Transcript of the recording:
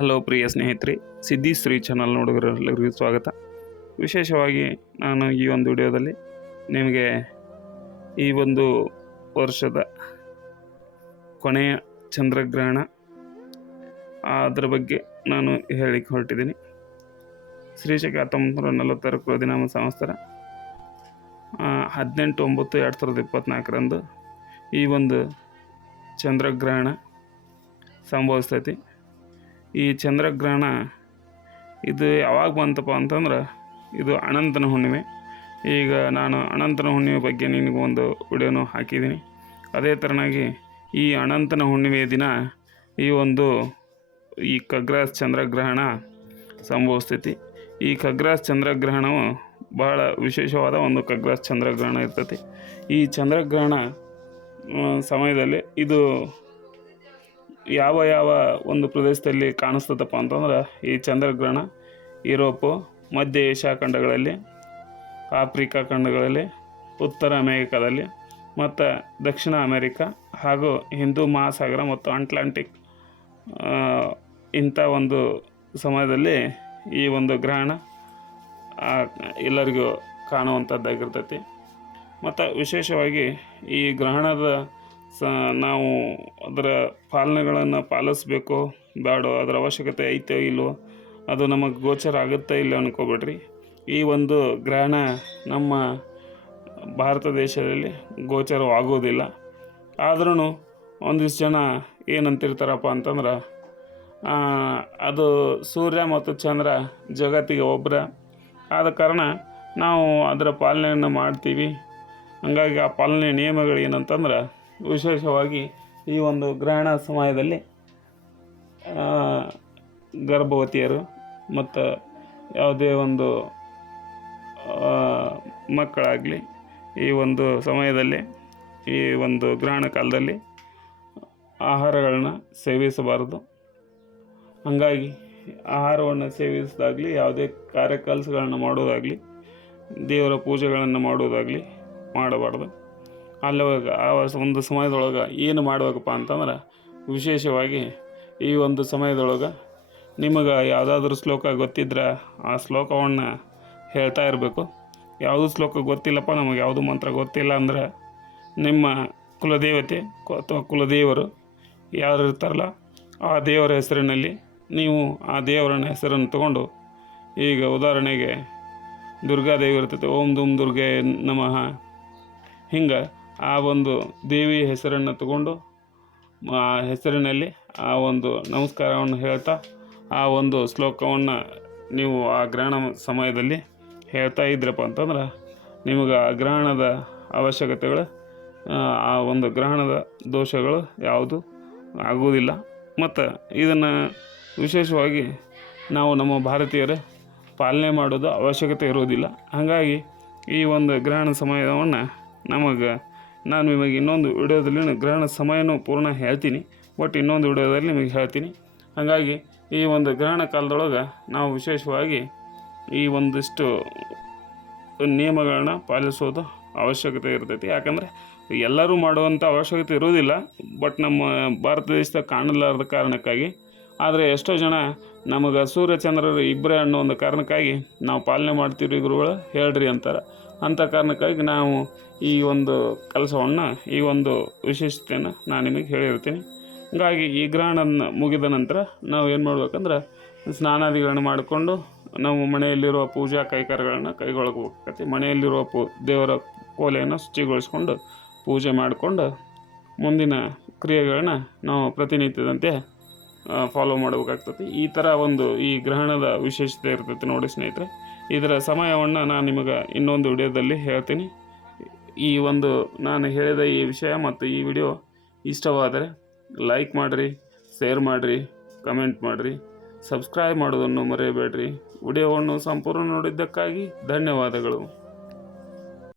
Hello ಪ್ರಿಯ ಸ್ನೇಹಿತರೆ ಸಿದ್ಧಿ Shri channel ನೋಡುಗರೆಲ್ಲರಿಗೂ ಸ್ವಾಗತ. ವಿಶೇಷವಾಗಿ ನಾನು ಈ ಒಂದು ವಿಡಿಯೋದಲ್ಲಿ ನಿಮಗೆ ಈ ಒಂದು ವರ್ಷದ ಕೊನೆಯ ಚಂದ್ರಗ್ರಹಣ ಅದರ ಬಗ್ಗೆ ನಾನು ಹೇಳಿಕ್ಕೆ ಹೊರಟಿದ್ದೀನಿ ಶ್ರೀಶಕ ಹತ್ತೊಂಬತ್ತು ನೂರ ನಲವತ್ತಾರು ದಿನಾಮ ಸಂವತ್ಸರ ಹದಿನೆಂಟು ಒಂಬತ್ತು ಎರಡು ಸಾವಿರದ ಇಪ್ಪತ್ತ್ನಾಲ್ಕರಂದು ಈ ಒಂದು ಚಂದ್ರಗ್ರಹಣ ಸಂಭವಿಸ್ತೈತಿ. ಈ ಚಂದ್ರಗ್ರಹಣ ಇದು ಯಾವಾಗ ಬಂತಪ್ಪ ಅಂತಂದ್ರೆ ಇದು ಅನಂತನ ಹುಣ್ಣಿಮೆ. ಈಗ ನಾನು ಅನಂತನ ಹುಣ್ಣಿಮೆ ಬಗ್ಗೆ ನಿನಗೆ ಒಂದು ವಿಡಿಯೋನು ಹಾಕಿದ್ದೀನಿ. ಅದೇ ಥರನಾಗಿ ಈ ಅನಂತನ ಹುಣ್ಣಿಮೆಯ ದಿನ ಈ ಒಂದು ಈ ಖಗ್ರಾಸ್ ಚಂದ್ರಗ್ರಹಣ ಸಂಭವಿಸ್ತೈತಿ. ಈ ಖಗ್ರಾಸ್ ಚಂದ್ರಗ್ರಹಣವು ಬಹಳ ವಿಶೇಷವಾದ ಒಂದು ಖಗ್ರಾಸ್ ಚಂದ್ರಗ್ರಹಣ ಇರ್ತೈತಿ. ಈ ಚಂದ್ರಗ್ರಹಣ ಸಮಯದಲ್ಲಿ ಇದು ಯಾವ ಯಾವ ಒಂದು ಪ್ರದೇಶದಲ್ಲಿ ಕಾಣಿಸ್ತದಪ್ಪ ಅಂತಂದ್ರೆ ಈ ಚಂದ್ರಗ್ರಹಣ, ಯುರೋಪು, ಮಧ್ಯ ಏಷ್ಯಾ ಖಂಡಗಳಲ್ಲಿ, ಆಫ್ರಿಕಾ ಖಂಡಗಳಲ್ಲಿ, ಉತ್ತರ ಅಮೇರಿಕಾದಲ್ಲಿ, ಮತ್ತು ದಕ್ಷಿಣ ಅಮೇರಿಕಾ ಹಾಗೂ ಹಿಂದೂ ಮಹಾಸಾಗರ ಮತ್ತು ಅಟ್ಲಾಂಟಿಕ್ ಇಂಥ ಒಂದು ಸಮಯದಲ್ಲಿ ಈ ಒಂದು ಗ್ರಹಣ ಎಲ್ಲರಿಗೂ ಕಾಣುವಂಥದ್ದಾಗಿರ್ತೈತಿ. ಮತ್ತು ವಿಶೇಷವಾಗಿ ಈ ಗ್ರಹಣದ ಸ, ನಾವು ಅದರ ಪಾಲನೆಗಳನ್ನು ಪಾಲಿಸ್ಬೇಕು ಬೇಡೋ ಅದರ ಅವಶ್ಯಕತೆ ಐತೋ ಇಲ್ವೋ ಅದು ನಮಗೆ ಗೋಚರ ಆಗುತ್ತಾ ಇಲ್ಲ ಅನ್ಕೋಬೇಡ್ರಿ. ಈ ಒಂದು ಗ್ರಹಣ ನಮ್ಮ ಭಾರತ ದೇಶದಲ್ಲಿ ಗೋಚರವಾಗೋದಿಲ್ಲ. ಆದ್ರೂ ಒಂದಿಷ್ಟು ಜನ ಏನಂತಿರ್ತಾರಪ್ಪ ಅಂತಂದ್ರೆ ಅದು ಸೂರ್ಯ ಮತ್ತು ಚಂದ್ರ ಜಗತ್ತಿಗೆ ಒಬ್ಬರ ಆದ ಕಾರಣ ನಾವು ಅದರ ಪಾಲನೆಯನ್ನು ಮಾಡ್ತೀವಿ. ಹಂಗಾಗಿ ಆ ಪಾಲನೆ ನಿಯಮಗಳು ಏನಂತಂದ್ರೆ ವಿಶೇಷವಾಗಿ ಈ ಒಂದು ಗ್ರಹಣ ಸಮಯದಲ್ಲಿ ಗರ್ಭವತಿಯರು ಮತ್ತು ಯಾವುದೇ ಒಂದು ಮಕ್ಕಳಾಗಲಿ ಈ ಒಂದು ಸಮಯದಲ್ಲಿ, ಈ ಒಂದು ಗ್ರಹಣ ಕಾಲದಲ್ಲಿ ಆಹಾರಗಳನ್ನ ಸೇವಿಸಬಾರದು. ಹಾಗಾಗಿ ಆಹಾರವನ್ನು ಸೇವಿಸೋದಾಗಲಿ, ಯಾವುದೇ ಕಾರ್ಯಕಲ್ಸಗಳನ್ನ ಮಾಡೋದಾಗಲಿ ದೇವರ ಪೂಜೆಗಳನ್ನು ಮಾಡೋದಾಗಲಿ ಮಾಡಬಾರ್ದು. ಅಲ್ಲವಾಗ ಆ ಒಂದು ಸಮಯದೊಳಗೆ ಏನು ಮಾಡಬೇಕಪ್ಪ ಅಂತಂದ್ರೆ ವಿಶೇಷವಾಗಿ ಈ ಒಂದು ಸಮಯದೊಳಗೆ ನಿಮಗೆ ಯಾವುದಾದ್ರೂ ಶ್ಲೋಕ ಗೊತ್ತಿದ್ರೆ ಆ ಶ್ಲೋಕವನ್ನು ಹೇಳ್ತಾ ಇರಬೇಕು. ಯಾವುದು ಶ್ಲೋಕ ಗೊತ್ತಿಲ್ಲಪ್ಪ, ನಮಗೆ ಯಾವುದು ಮಂತ್ರ ಗೊತ್ತಿಲ್ಲ ಅಂದ್ರೆ ನಿಮ್ಮ ಕುಲದೇವತೆ, ಅಥವಾ ಕುಲದೇವರು ಯಾರು ಇರ್ತಾರಲ್ಲ, ಆ ದೇವರ ಹೆಸರಿನಲ್ಲಿ ನೀವು ಆ ದೇವರನ್ನ ಹೆಸರನ್ನು ತಗೊಂಡು ಈಗ ಉದಾಹರಣೆಗೆ ದುರ್ಗಾದೇವಿ ಇರ್ತೈತೆ, ಓಂ ದುಮ್ ದುರ್ಗೆ ನಮಃ, ಹಿಂಗೆ ಆ ಒಂದು ದೇವಿ ಹೆಸರನ್ನು ತಗೊಂಡು ಆ ಹೆಸರಿನಲ್ಲಿ ಆ ಒಂದು ನಮಸ್ಕಾರವನ್ನು ಹೇಳ್ತಾ ಆ ಒಂದು ಶ್ಲೋಕವನ್ನು ನೀವು ಆ ಗ್ರಹಣ ಸಮಯದಲ್ಲಿ ಹೇಳ್ತಾ ಇದ್ರಪ್ಪ ಅಂತಂದ್ರೆ ನಿಮಗೆ ಆ ಗ್ರಹಣದ ಅವಶ್ಯಕತೆಗಳು ಆ, ಒಂದು ಗ್ರಹಣದ ದೋಷಗಳು ಯಾವುದು ಆಗುವುದಿಲ್ಲ. ಮತ್ತು ಇದನ್ನು ವಿಶೇಷವಾಗಿ ನಾವು ನಮ್ಮ ಭಾರತೀಯರು ಪಾಲನೆ ಮಾಡೋದು ಅವಶ್ಯಕತೆ ಇರುವುದಿಲ್ಲ. ಹಾಗಾಗಿ ಈ ಒಂದು ಗ್ರಹಣ ಸಮಯವನ್ನು ನಮಗೆ ನಾನು ನಿಮಗೆ ಇನ್ನೊಂದು ವಿಡಿಯೋದಲ್ಲಿ ಗ್ರಹಣ ಸಮಯನೂ ಪೂರ್ಣ ಹೇಳ್ತೀನಿ ಬಟ್ ಇನ್ನೊಂದು ವಿಡಿಯೋದಲ್ಲಿ ನಿಮಗೆ ಹೇಳ್ತೀನಿ. ಹಾಗಾಗಿ ಈ ಒಂದು ಗ್ರಹಣ ಕಾಲದೊಳಗೆ ನಾವು ವಿಶೇಷವಾಗಿ ಈ ಒಂದಿಷ್ಟು ನಿಯಮಗಳನ್ನ ಪಾಲಿಸೋದು ಅವಶ್ಯಕತೆ ಇರ್ತೈತಿ. ಯಾಕಂದರೆ ಎಲ್ಲರೂ ಮಾಡುವಂಥ ಅವಶ್ಯಕತೆ ಇರೋದಿಲ್ಲ ಬಟ್ ನಮ್ಮ ಭಾರತ ದೇಶದಾಗ ಕಾಣಲಾರದ ಕಾರಣಕ್ಕಾಗಿ. ಆದರೆ ಎಷ್ಟೋ ಜನ ನಮಗೆ ಸೂರ್ಯಚಂದ್ರರು ಇಬ್ಬರೇ ಅನ್ನೋ ಒಂದು ಕಾರಣಕ್ಕಾಗಿ ನಾವು ಪಾಲನೆ ಮಾಡ್ತೀವಿ ಗುರುಗಳು, ಹೇಳ್ರಿ ಅಂತಾರೆ. ಅಂಥ ಕಾರಣಕ್ಕಾಗಿ ನಾವು ಈ ಒಂದು ಕೆಲಸವನ್ನು, ಈ ಒಂದು ವಿಶೇಷತೆಯನ್ನು ನಾನು ನಿಮಗೆ ಹೇಳಿರ್ತೀನಿ. ಹೀಗಾಗಿ ಈ ಗ್ರಹಣ ಮುಗಿದ ನಂತರ ನಾವು ಏನು ಮಾಡ್ಬೇಕಂದ್ರೆ, ಸ್ನಾನಾದಿಗಳನ್ನು ಮಾಡಿಕೊಂಡು ನಾವು ಮನೆಯಲ್ಲಿರುವ ಪೂಜಾ ಕೈಕಾರ್ಯಗಳನ್ನು ಕೈಗೊಳ್ಳಬೇಕಾಗತ್ತೆ ಮನೆಯಲ್ಲಿರುವ ಪೂ, ದೇವರ ಕೋಲೆಯನ್ನು ಶುಚಿಗೊಳಿಸ್ಕೊಂಡು ಪೂಜೆ ಮಾಡಿಕೊಂಡು ಮುಂದಿನ ಕ್ರಿಯೆಗಳನ್ನ ನಾವು ಪ್ರತಿನಿತ್ಯದಂತೆ ಫಾಲೋ ಮಾಡಬೇಕಾಗ್ತದೆ. ಈ ಥರ ಒಂದು ಈ ಗ್ರಹಣದ ವಿಶೇಷತೆ ಇರ್ತೈತಿ ನೋಡಿ ಸ್ನೇಹಿತರೆ. ಇದರ ಸಮಯವನ್ನು ನಾನು ನಿಮಗೆ ಇನ್ನೊಂದು ವಿಡಿಯೋದಲ್ಲಿ ಹೇಳ್ತೀನಿ. ಈ ಒಂದು ನಾನು ಹೇಳಿದ ಈ ವಿಷಯ ಮತ್ತು ಈ ವಿಡಿಯೋ ಇಷ್ಟವಾದರೆ ಲೈಕ್ ಮಾಡಿರಿ, ಶೇರ್ ಮಾಡಿರಿ, ಕಮೆಂಟ್ ಮಾಡಿರಿ, ಸಬ್ಸ್ಕ್ರೈಬ್ ಮಾಡೋದನ್ನು ಮರೆಯಬೇಡ್ರಿ. ವಿಡಿಯೋವನ್ನು ಸಂಪೂರ್ಣ ನೋಡಿದ್ದಕ್ಕಾಗಿ ಧನ್ಯವಾದಗಳು.